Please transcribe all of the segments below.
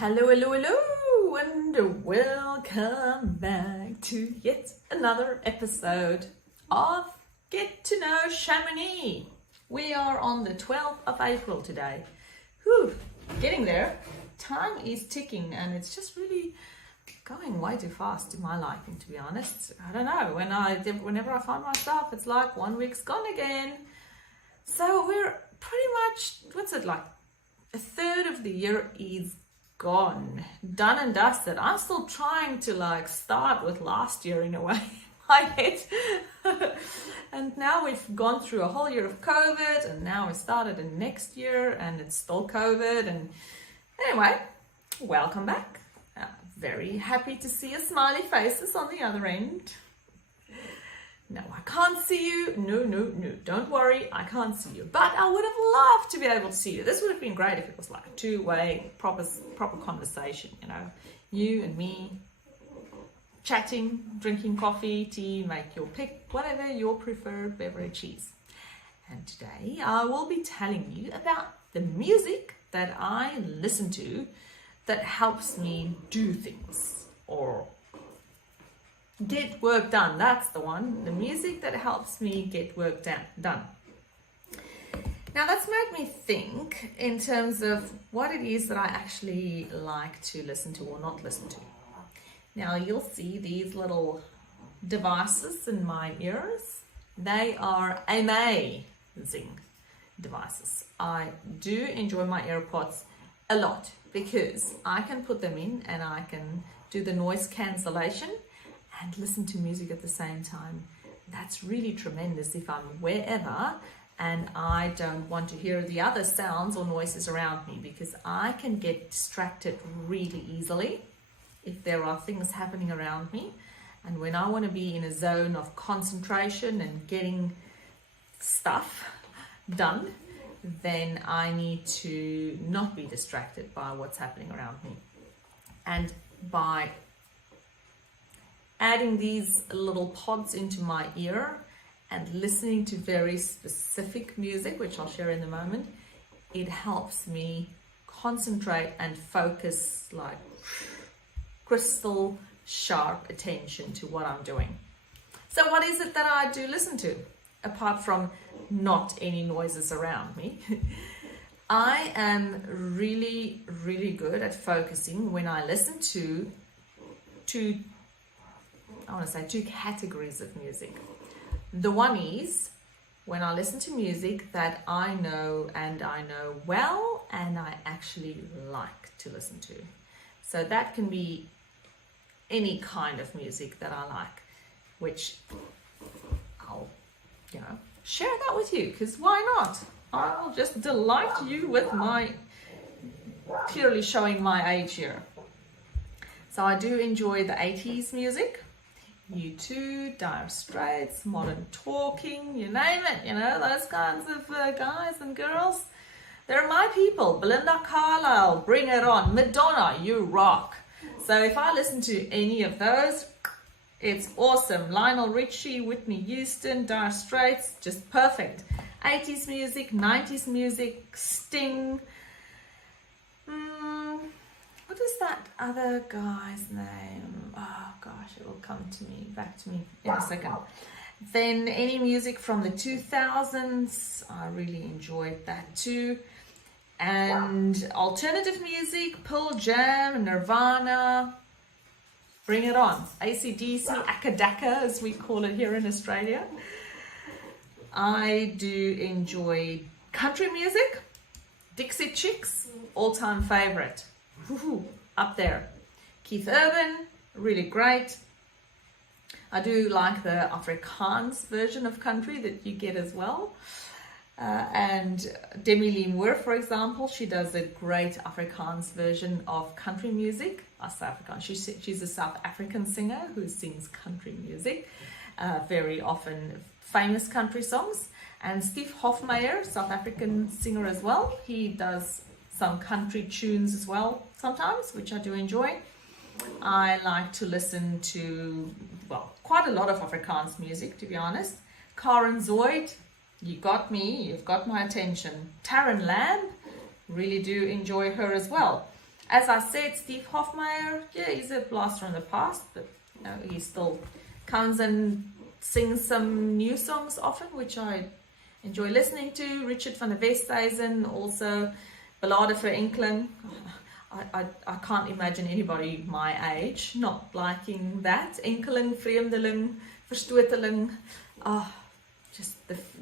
Hello, hello, hello, and welcome back to yet another episode of Get to Know Chamonix. We are on the 12th of April today. Whew, getting there. Time is ticking and it's just really going way too fast to my liking, to be honest. I don't know, whenever I find myself, it's like 1 week's gone again. So we're pretty much, what's it like? A third of the year is gone, done and dusted. I'm still trying to start with last year in a way in my head. And now we've gone through a whole year of COVID, and now we started in next year and it's still COVID. And anyway, welcome back. Very happy to see your smiley faces on the other end. No, I can't see you. No, don't worry, I can't see you. But I would have loved to be able to see you. This would have been great if it was like a two-way, proper conversation, you know. You and me chatting, drinking coffee, tea, make your pick, whatever your preferred beverage is. And today I will be telling you about the music that I listen to that helps me do things or get work done. That's the one. The music that helps me get work done. Now that's made me think in terms of what it is that I actually like to listen to or not listen to. Now you'll see these little devices in my ears. They are amazing devices. I do enjoy my Airpods a lot because I can put them in and I can do the noise cancellation and listen to music at the same time. That's really tremendous if I'm wherever and I don't want to hear the other sounds or noises around me, because I can get distracted really easily if there are things happening around me. And when I want to be in a zone of concentration and getting stuff done, then I need to not be distracted by what's happening around me. And by adding these little pods into my ear and listening to very specific music, which I'll share in a moment, it helps me concentrate and focus like crystal sharp attention to what I'm doing. So what is it that I do listen to, apart from not any noises around me? I am really, really good at focusing when I listen to two categories of music. The one is when I listen to music that I know well and I actually like to listen to. So that can be any kind of music that I like, which I'll, share that with you, because why not? I'll just delight you with my clearly showing my age here. So I do enjoy the 80s music. U2, Dire Straits, Modern Talking, you name it, those kinds of guys and girls. They're my people. Belinda Carlisle, bring it on. Madonna, you rock. So if I listen to any of those, it's awesome. Lionel Richie, Whitney Houston, Dire Straits, just perfect. 80s music, 90s music, Sting. What is that other guy's name? Oh gosh, it will come back to me in a second. Then any music from the 2000s, I really enjoyed that too. And alternative music, Pearl Jam, Nirvana, bring it on. AC/DC, Akadaka as we call it here in Australia. I do enjoy country music, Dixie Chicks, all-time favorite. Up there. Keith Urban, really great. I do like the Afrikaans version of country that you get as well. And Demi Lee Moore, for example, she does a great Afrikaans version of country music. She's a South African singer who sings country music, very often famous country songs. And Steve Hofmeyr, South African singer as well, he does some country tunes as well sometimes, which I do enjoy. I like to listen to, quite a lot of Afrikaans music, to be honest. Karen Zoid, you got me, you've got my attention. Taryn Lamb, really do enjoy her as well. As I said, Steve Hofmeyer, yeah, he's a blaster from the past, but he still comes and sings some new songs often, which I enjoy listening to. Richard van der Westhuizen, also Ballade voor Enkelen. I can't imagine anybody my age not liking that. Enkeling, vreemdeling, verstoteling.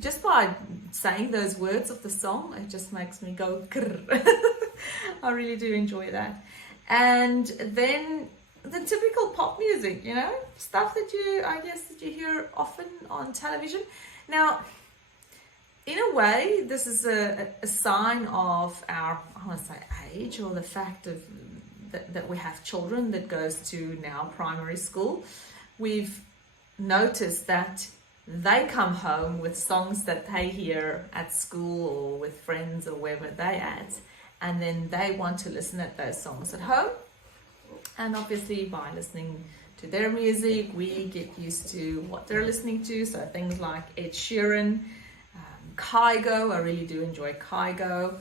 Just by saying those words of the song, it just makes me go grrr. I really do enjoy that. And then the typical pop music, stuff that you hear often on television. Now, in a way, this is a sign of our, I want to say, age, or the fact of that we have children that goes to now primary school. We've noticed that they come home with songs that they hear at school or with friends or wherever they at, and then they want to listen at those songs at home. And obviously by listening to their music, we get used to what they're listening to. So things like Ed Sheeran, Kygo. I really do enjoy Kygo,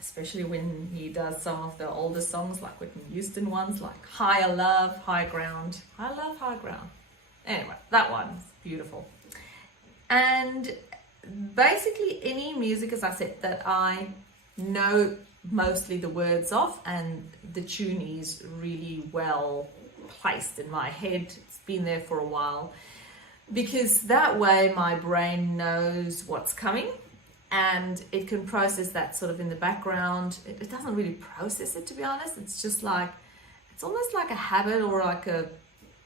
especially when he does some of the older songs like Whitney Houston ones, like Higher Love, High Ground. I love High Ground. Anyway, that one's beautiful. And basically any music, as I said, that I know mostly the words of and the tune is really well placed in my head. It's been there for a while, because that way my brain knows what's coming and it can process that sort of in the background. It doesn't really process it, to be honest. It's just like, it's almost like a habit, or like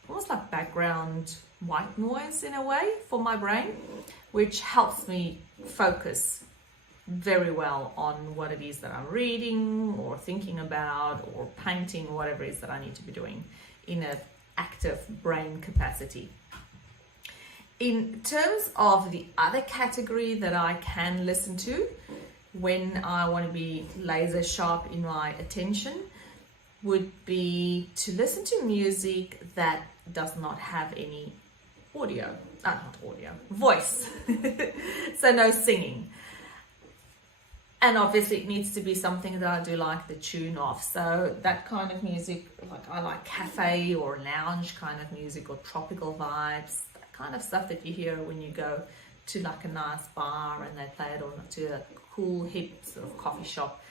almost like background white noise in a way for my brain, which helps me focus very well on what it is that I'm reading or thinking about or painting, or whatever it is that I need to be doing in an active brain capacity. In terms of the other category that I can listen to when I want to be laser sharp in my attention, would be to listen to music that does not have any voice. So no singing. And obviously it needs to be something that I do like the tune of. So that kind of music, like I like cafe or lounge kind of music, or tropical vibes, that kind of stuff that you hear when you go to like a nice bar and they play it, or to a cool hip sort of coffee shop.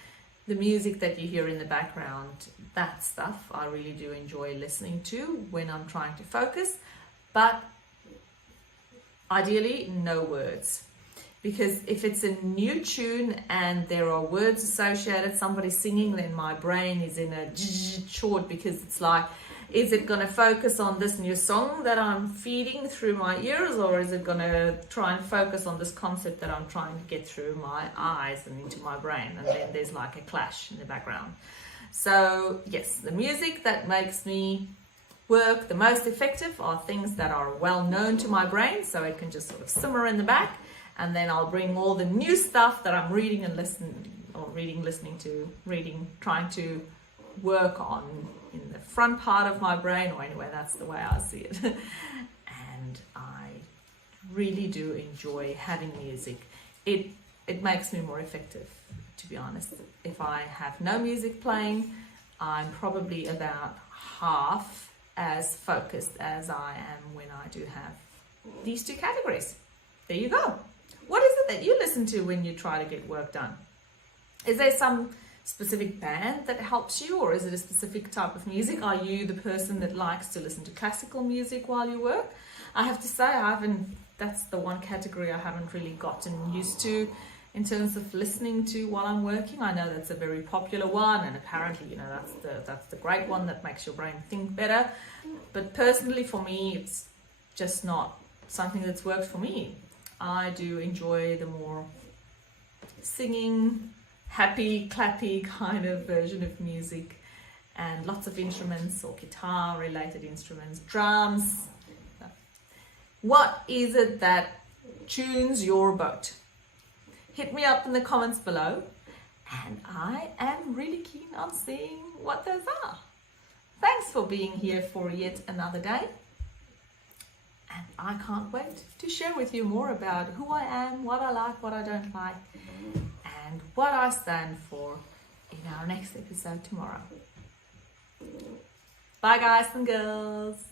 The music that you hear in the background, that stuff I really do enjoy listening to when I'm trying to focus, but ideally no words. Because if it's a new tune and there are words associated, somebody singing, then my brain is in a short, because it's like, is it going to focus on this new song that I'm feeding through my ears, or is it going to try and focus on this concept that I'm trying to get through my eyes and into my brain? And then there's like a clash in the background. So yes, the music that makes me work the most effective are things that are well known to my brain, so it can just sort of simmer in the back. And then I'll bring all the new stuff that I'm reading and trying to work on in the front part of my brain, or anyway, that's the way I see it. And I really do enjoy having music. It makes me more effective, to be honest. If I have no music playing, I'm probably about half as focused as I am when I do have these two categories. There you go. What is it that you listen to when you try to get work done? Is there some specific band that helps you, or is it a specific type of music? Are you the person that likes to listen to classical music while you work? I have to say, that's the one category I haven't really gotten used to in terms of listening to while I'm working. I know that's a very popular one, and apparently, that's the great one that makes your brain think better. But personally, for me, it's just not something that's worked for me. I do enjoy the more singing, happy, clappy kind of version of music, and lots of instruments or guitar related instruments, drums. What is it that tunes your boat? Hit me up in the comments below, and I am really keen on seeing what those are. Thanks for being here for yet another day. And I can't wait to share with you more about who I am, what I like, what I don't like, and what I stand for in our next episode tomorrow. Bye, guys and girls.